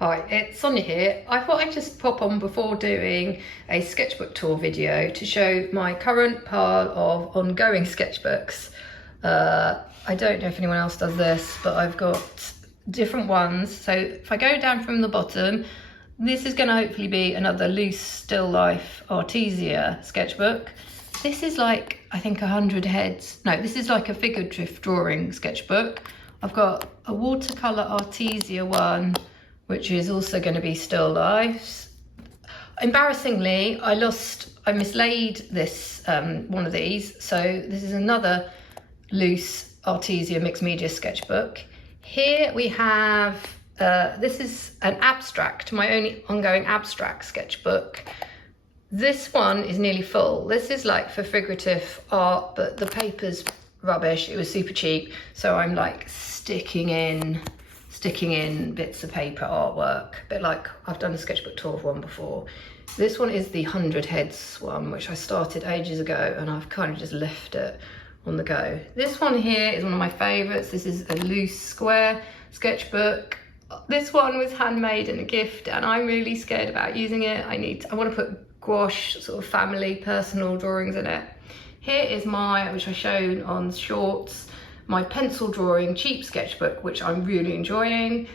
Hi, it's Sonia here. I thought I'd just pop on before doing a sketchbook tour video to show my current pile of ongoing sketchbooks. I don't know if anyone else does this, but I've got different ones. So if I go down from the bottom, this is going to hopefully be another loose still life Artesia sketchbook. This is like, I think 100 heads. No, this is like a figurative drawing sketchbook. I've got a watercolour Artesia one, which is also going to be still lifes. Embarrassingly, I mislaid this, one of these. So this is another loose Artesia mixed media sketchbook. Here we have, this is an abstract, my only ongoing abstract sketchbook. This one is nearly full. This is like for figurative art, but the paper's rubbish. It was super cheap. So I'm like sticking in bits of paper artwork, a bit like I've done a sketchbook tour of one before. This one is the 100 heads one, which I started ages ago, and I've kind of just left it on the go. This one here is one of my favorites. This is a loose square sketchbook. This one was handmade and a gift, and I'm really scared about using it. I want to put gouache sort of family personal drawings in it. Here is which I've shown on shorts, my pencil drawing cheap sketchbook, which I'm really enjoying.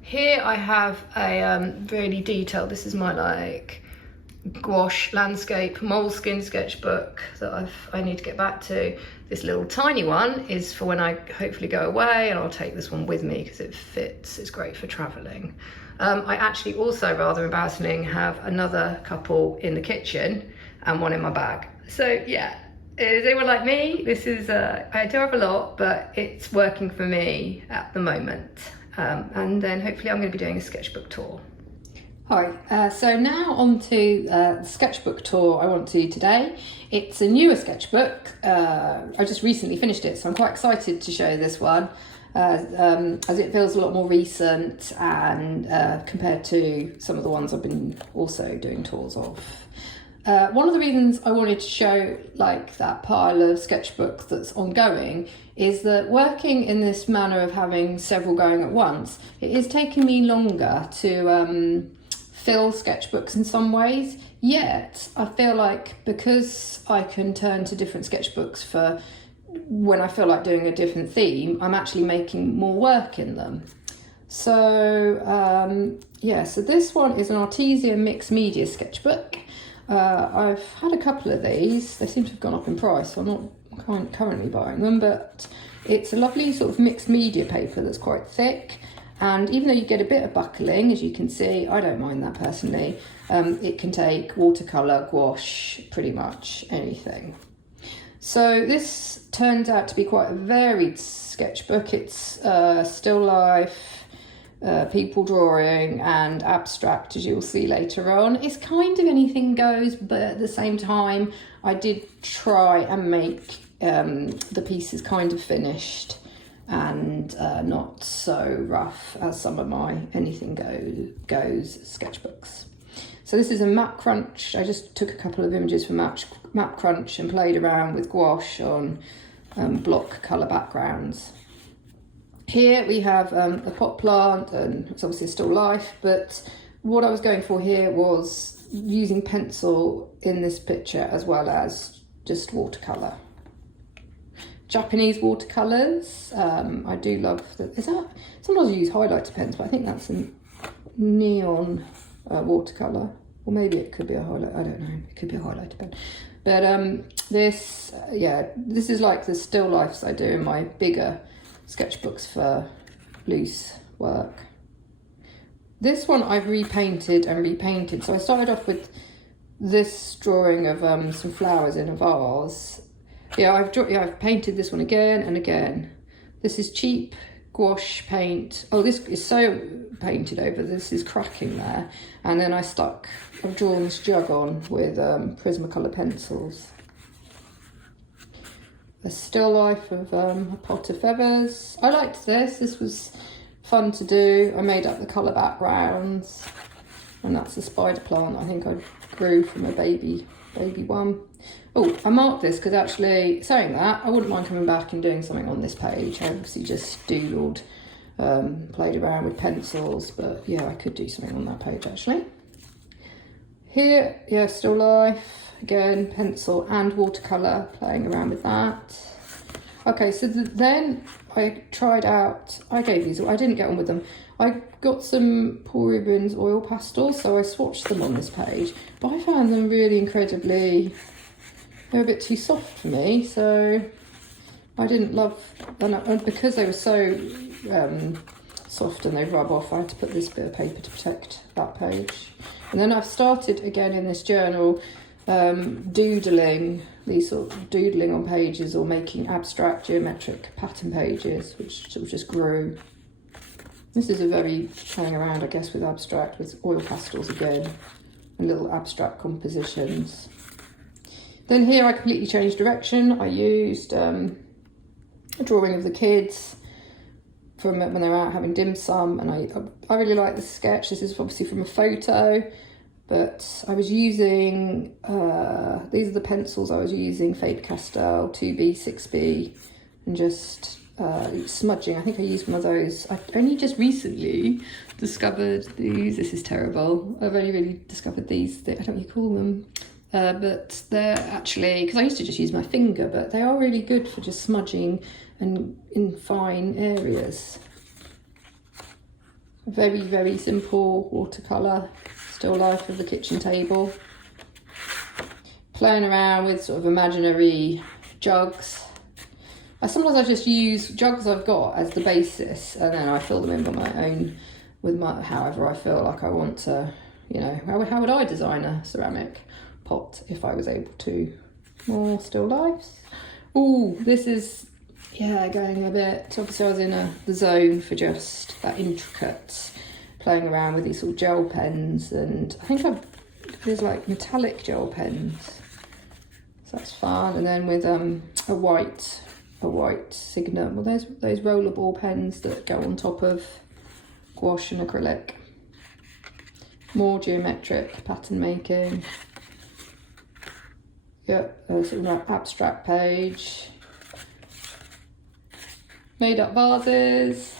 Here I have a really detailed, this is my like gouache landscape moleskin sketchbook that I need to get back to. This little tiny one is for when I hopefully go away, and I'll take this one with me because it fits, it's great for traveling. I actually also, rather embarrassingly, have another couple in the kitchen and one in my bag. So yeah. Is anyone like me? This is, I do have a lot, but it's working for me at the moment. And then hopefully I'm going to be doing a sketchbook tour. Hi, so now on to the sketchbook tour I want to do today. It's a newer sketchbook. I just recently finished it, so I'm quite excited to show this one, as it feels a lot more recent and compared to some of the ones I've been also doing tours of. One of the reasons I wanted to show like that pile of sketchbooks that's ongoing is that working in this manner of having several going at once, it is taking me longer to fill sketchbooks in some ways, yet I feel like because I can turn to different sketchbooks for when I feel like doing a different theme, I'm actually making more work in them. So yeah, so this one is an Artesia mixed media sketchbook. I've had a couple of these. They seem to have gone up in price, so I'm not currently buying them, but it's a lovely sort of mixed media paper that's quite thick, and even though you get a bit of buckling, as you can see, I don't mind that personally. It can take watercolour, gouache, pretty much anything. So this turns out to be quite a varied sketchbook. It's still life, people drawing and abstract, as you'll see later on. It's kind of anything goes, but at the same time I did try and make the pieces kind of finished and not so rough as some of my anything goes sketchbooks. So this is a map crunch. I just took a couple of images from map crunch and played around with gouache on block colour backgrounds. Here we have a pot plant, and it's obviously still life, but what I was going for here was using pencil in this picture as well as just watercolour. Japanese watercolours, I do love that. Sometimes I use highlighter pens, but I think that's a neon watercolour, or maybe it could be a highlight, I don't know, it could be a highlighter pen. But this is like the still lifes I do in my bigger sketchbooks for loose work. This one I've repainted and repainted. So I started off with this drawing of some flowers in a vase. Yeah, I've painted this one again and again. This is cheap gouache paint. Oh, this is so painted over. This is cracking there. And then I've drawn this jug on with Prismacolor pencils. A still life of a pot of feathers. I liked this. This was fun to do. I made up the colour backgrounds, and that's a spider plant I think I grew from a baby one. Oh, I marked this because actually, saying that, I wouldn't mind coming back and doing something on this page. I obviously just doodled played around with pencils, but yeah, I could do something on that page actually. Here, yeah, still life, again, pencil and watercolour, playing around with that. Okay, so then I tried out, I gave these, I didn't get on with them. I got some Paul Rubens oil pastels, so I swatched them on this page, but I found them really incredibly, they're a bit too soft for me, so I didn't love them, and because they were so soft and they rub off, I had to put this bit of paper to protect that page. And then I've started again in this journal doodling, these sort of doodling on pages or making abstract geometric pattern pages, which sort of just grew. This is a very playing around, I guess, with abstract, with oil pastels again, and little abstract compositions. Then here I completely changed direction. I used a drawing of the kids from when they were out having dim sum, and I really like this sketch. This is obviously from a photo, but I was using, these are the pencils I was using, Faber-Castell 2B, 6B, and just smudging. I think I used one of those. I only just recently discovered these. This is terrible. I've only really discovered these, I don't know what you call them, but they're actually, because I used to just use my finger, but they are really good for just smudging and in fine areas. Very, very simple watercolour, still life of the kitchen table. Playing around with sort of imaginary jugs. Sometimes I just use jugs I've got as the basis, and then I fill them in on my own with however I feel like I want to, you know, how would I design a ceramic pot if I was able to. More still lifes. Oh, this is, yeah, going a bit, obviously I was in the zone for just that intricate, playing around with these sort of gel pens, and I think there's like metallic gel pens, so that's fun. And then with a white Sigma, well, there's those rollerball pens that go on top of gouache and acrylic. More geometric pattern making. Yep, sort of like abstract page. Made up vases.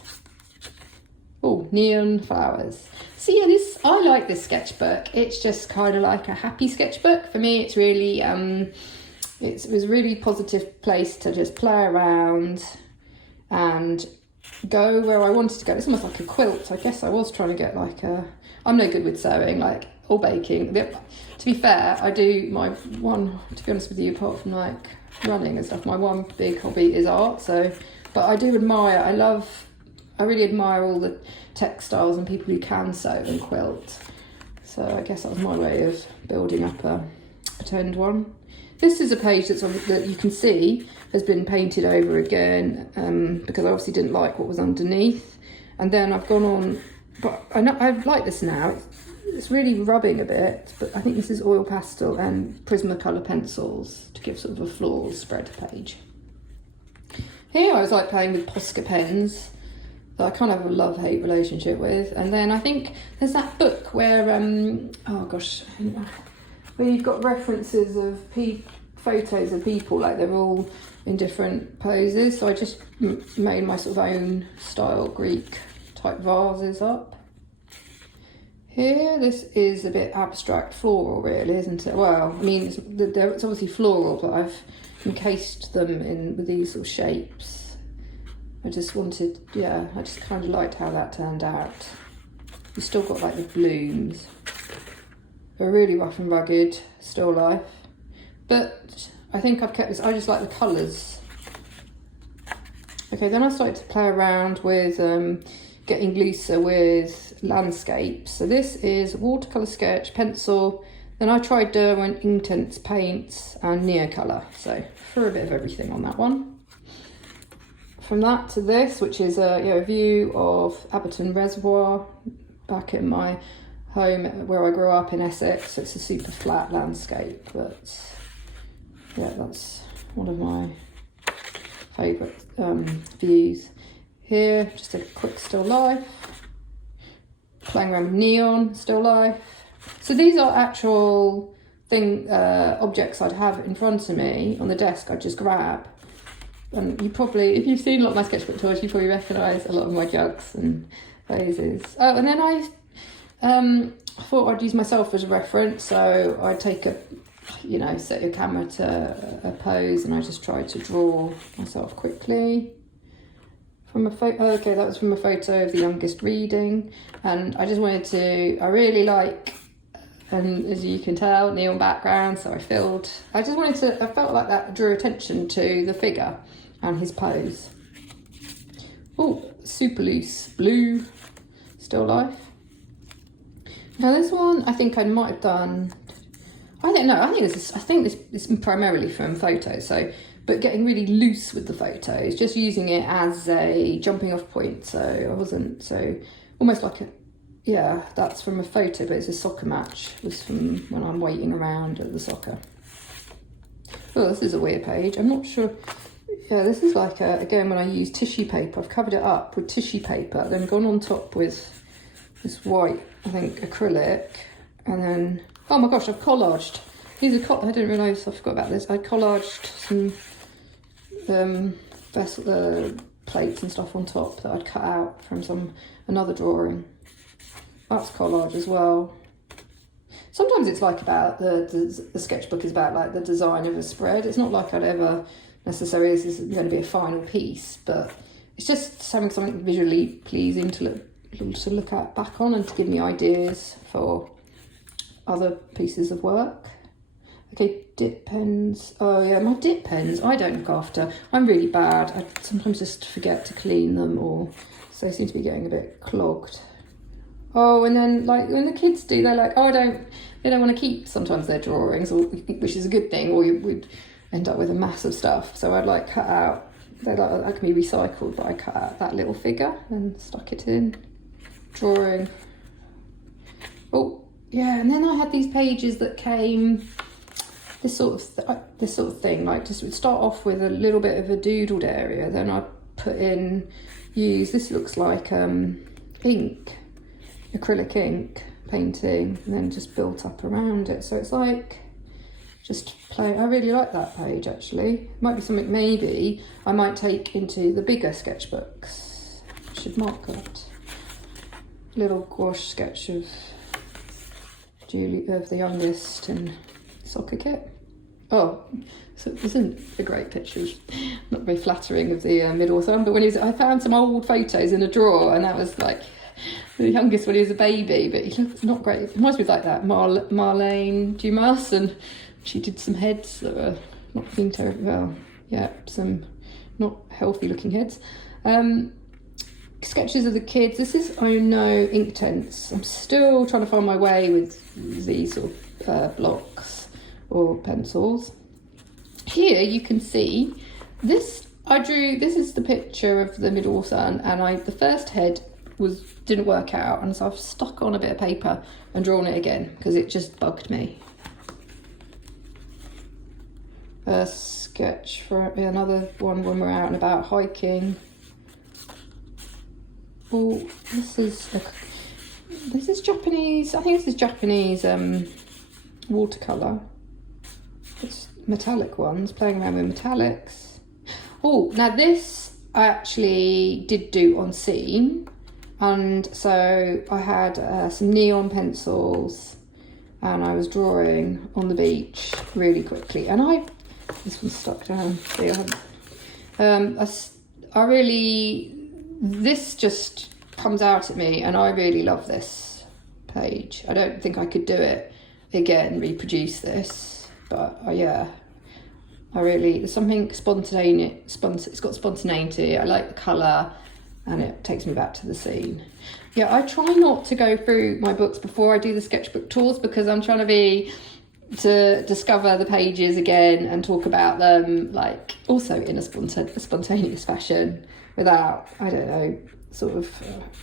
Oh, neon flowers. So yeah, I like this sketchbook. It's just kind of like a happy sketchbook. For me, it's really, it was a really positive place to just play around and go where I wanted to go. It's almost like a quilt. I guess I was trying to get like I'm no good with sewing, like, or baking. To be fair, I do to be honest with you, apart from like running and stuff, my one big hobby is art. So, but I do admire, I really admire all the textiles and people who can sew and quilt. So I guess that was my way of building up a pretend one. This is a page that you can see has been painted over again, because I obviously didn't like what was underneath. And then I've gone on, but I like this now. It's really rubbing a bit, but I think this is oil pastel and Prismacolor pencils to give sort of a floral spread page. Here I was like playing with Posca pens that I kind of have a love-hate relationship with. And then I think there's that book where, oh gosh, where you've got references of photos of people, like they're all in different poses. So I just made my sort of own style Greek type vases up. Here, this is a bit abstract floral really, isn't it? Well, I mean, it's obviously floral, but I've encased them with these sort of shapes. I just wanted, yeah, I just kind of liked how that turned out. You've still got like the blooms. They're really rough and rugged, still life. But I think I've kept this, I just like the colours. Okay, then I started to play around with getting looser with landscapes. So this is watercolour sketch, pencil, then I tried Derwent Inktense paints and Neocolour. So threw a bit of everything on that one. From that to this, which is a view of Abberton Reservoir back in my home where I grew up in Essex. So it's a super flat landscape, but yeah, that's one of my favourite views. Here, just a quick still life, playing around with neon, still life. So these are actual objects I'd have in front of me on the desk I'd just grab. And you probably, if you've seen a lot of my sketchbook tours, you probably recognise a lot of my jugs and vases. Oh, and then I thought I'd use myself as a reference, so I'd take set your camera to a pose, and I just tried to draw myself quickly from a photo. Okay, that was from a photo of the youngest reading, and I just wanted to, I really like, and as you can tell, neon background, so I felt like that drew attention to the figure and his pose. Oh, super loose blue still life. Now this one, I think I might have done, I think this is primarily from photos, so, but getting really loose with the photos, just using it as a jumping off point, so I wasn't, so almost like that's from a photo, but it's a soccer match. It was from when I'm waiting around at the soccer. Oh, this is a weird page. I'm not sure. Yeah, this is like, again, when I use tissue paper, I've covered it up with tissue paper, then gone on top with this white, I think, acrylic, and then, oh my gosh, I've collaged. These are, I didn't realise, I forgot about this. I collaged some plates and stuff on top that I'd cut out from another drawing. That's collage as well. Sometimes it's like about the sketchbook is about like the design of a spread. It's not like I'd ever necessarily, this is going to be a final piece, but it's just having something visually pleasing to look at back on and to give me ideas for other pieces of work. Okay, dip pens. Oh yeah, my dip pens, I don't look after. I'm really bad. I sometimes just forget to clean them, or so they seem to be getting a bit clogged. Oh, and then like when the kids do, they're like, oh, they don't want to keep sometimes their drawings, or which is a good thing, or you would end up with a mass of stuff. So I'd like cut out, they like that can be recycled, but I cut out that little figure and stuck it in drawing. Oh yeah, and then I had these pages that came this sort of thing, like just would start off with a little bit of a doodled area, then I'd put in, this looks like ink, acrylic ink painting, and then just built up around it. So it's like just play. I really like that page actually. Might be something maybe I might take into the bigger sketchbooks. I should mark that. Little gouache sketch of the youngest in soccer kit. Oh, so it wasn't a great picture, not very flattering of the middle son, but I found some old photos in a drawer, and that was like the youngest when he was a baby, but he looks not great. It reminds me of like that Marlene Dumas, and she did some heads that were not being terribly well. Yeah, some not healthy looking heads. Sketches of the kids. This is no Inktense. I'm still trying to find my way with these sort of blocks or pencils. Here you can see this. This is the picture of the middle son, and the first head didn't work out, and so I've stuck on a bit of paper and drawn it again because it just bugged me. A sketch for another one when we're out and about hiking. Oh, this is Japanese. I think this is Japanese watercolor. It's metallic ones, playing around with metallics. Oh, now this I actually did do on scene, and so I had some neon pencils, and I was drawing on the beach really quickly, and this one's stuck down. See, this just comes out at me, and I really love this page. I don't think I could do it again, reproduce this, but there's something spontaneous. It's got spontaneity. I like the colour, and it takes me back to the scene. Yeah, I try not to go through my books before I do the sketchbook tours, because I'm trying to discover the pages again and talk about them, like also in a spontaneous fashion, without, I don't know, sort of,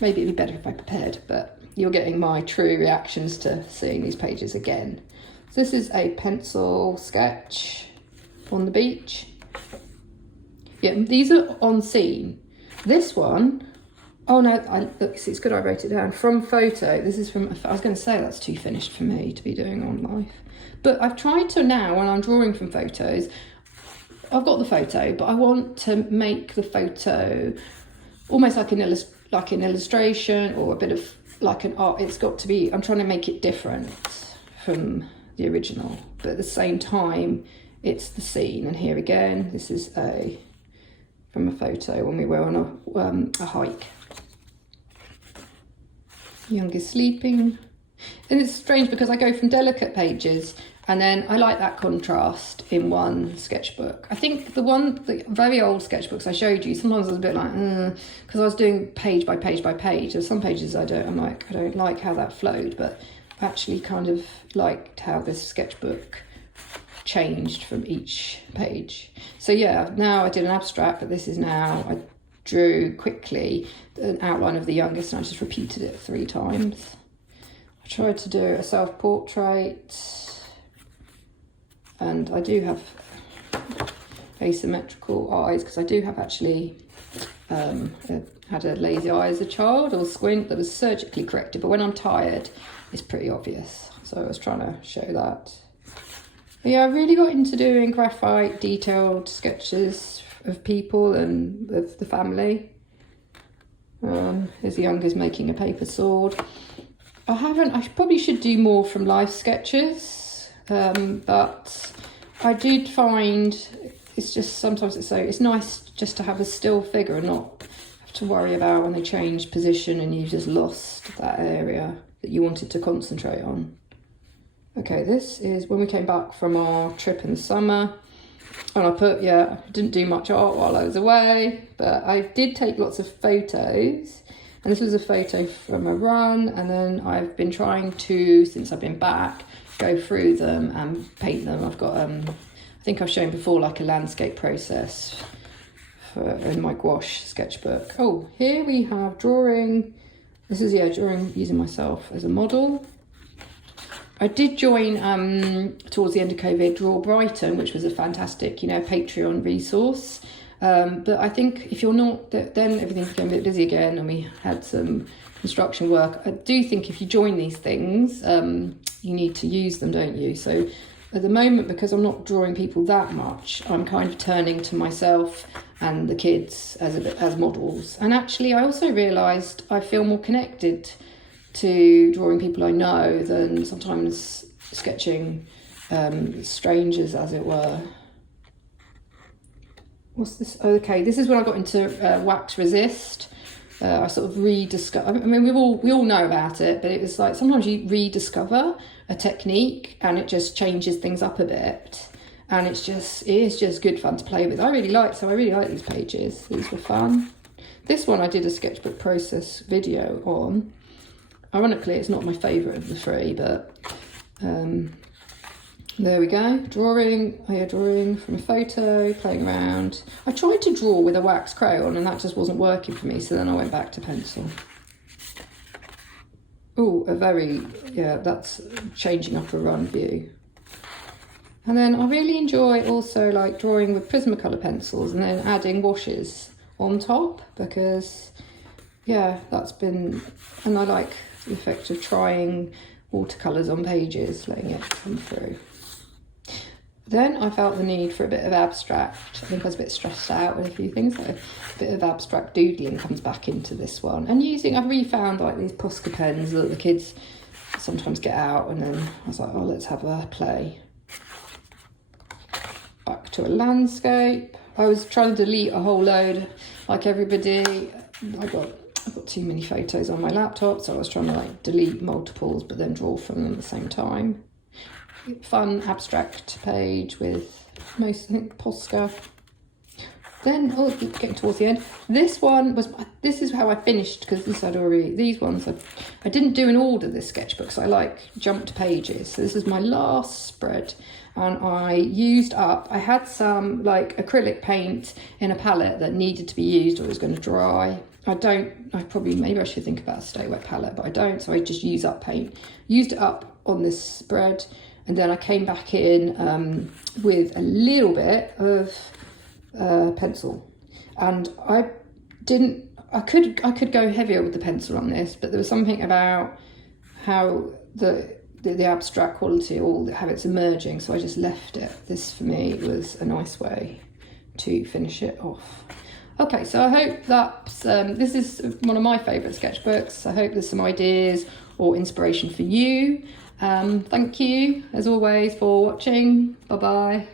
maybe it'd be better if I prepared, but you're getting my true reactions to seeing these pages again. So this is a pencil sketch on the beach. Yeah, these are on scene. This one, oh no, it's good I wrote it down. From photo, this is from, I was going to say that's too finished for me to be doing on life. But I've tried to now, when I'm drawing from photos, I've got the photo, but I want to make the photo almost like an illustration or a bit of like an art. It's got to be, I'm trying to make it different from the original, but at the same time, it's the scene. And here again, this is from a photo when we were on a hike. Youngest sleeping. And it's strange because I go from delicate pages and then I like that contrast in one sketchbook. I think the very old sketchbooks I showed you, sometimes I was a bit like, because I was doing page by page by page. There's some pages I don't like how that flowed, but I actually kind of liked how this sketchbook changed from each page. So yeah, now I did an abstract, but this is now, I drew quickly an outline of the youngest and I just repeated it 3 times. I tried to do a self-portrait, and I do have asymmetrical eyes because I do have actually had a lazy eye as a child, or squint that was surgically corrected, but when I'm tired it's pretty obvious, so I was trying to show that. But yeah, I really got into doing graphite detailed sketches of people and of the family. Here's the youngest making a paper sword. I probably should do more from life sketches, but I did find it's just sometimes it's nice just to have a still figure and not have to worry about when they change position and you've just lost that area that you wanted to concentrate on. Okay, this is when we came back from our trip in the summer, and I didn't do much art while I was away, but I did take lots of photos. And this was a photo from a run, and then I've been trying to, since I've been back, go through them and paint them. I've got, I think I've shown before, like a landscape process in my gouache sketchbook. Oh, here we have drawing. This is, drawing using myself as a model. I did join, towards the end of COVID, Draw Brighton, which was a fantastic, Patreon resource. But I think if you're not, then everything became a bit busy again and we had some construction work. I do think if you join these things, you need to use them, don't you? So at the moment, because I'm not drawing people that much, I'm kind of turning to myself and the kids as models. And actually, I also realised I feel more connected to drawing people I know than sometimes sketching strangers, as it were. What's this? Okay, this is when I got into wax resist. I sort of rediscover. I mean, we all know about it, but it was like sometimes you rediscover a technique and it just changes things up a bit, and it is just good fun to play with. I really like these pages. These were fun. This one I did a sketchbook process video on. Ironically, it's not my favourite of the 3, but there we go. Drawing from a photo, playing around. I tried to draw with a wax crayon and that just wasn't working for me, so then I went back to pencil. Oh, that's changing up a run view. And then I really enjoy also like drawing with Prismacolor pencils and then adding washes on top, because and I like the effect of trying watercolours on pages, letting it come through. Then I felt the need for a bit of abstract. I think I was a bit stressed out with a few things, so a bit of abstract doodling comes back into this one. And I've refound like these Posca pens that the kids sometimes get out, and then I was like, oh, let's have a play. Back to a landscape. I was trying to delete a whole load, like everybody. I've got too many photos on my laptop, so I was trying to like delete multiples, but then draw from them at the same time. Fun abstract page with most, I think, Posca. Then, getting towards the end, this is how I finished, because these ones, I didn't do in order this sketchbook, so I jumped pages. So this is my last spread, and I had some acrylic paint in a palette that needed to be used or it was going to dry. Maybe I should think about a stay wet palette, but I don't, so I just use up paint. Used it up on this spread, and then I came back in with a little bit of pencil, and I could go heavier with the pencil on this, but there was something about how the abstract quality, how it's emerging, so I just left it. This for me was a nice way to finish it off. Okay, so I hope that's, this is one of my favourite sketchbooks. I hope there's some ideas or inspiration for you. Thank you, as always, for watching. Bye-bye.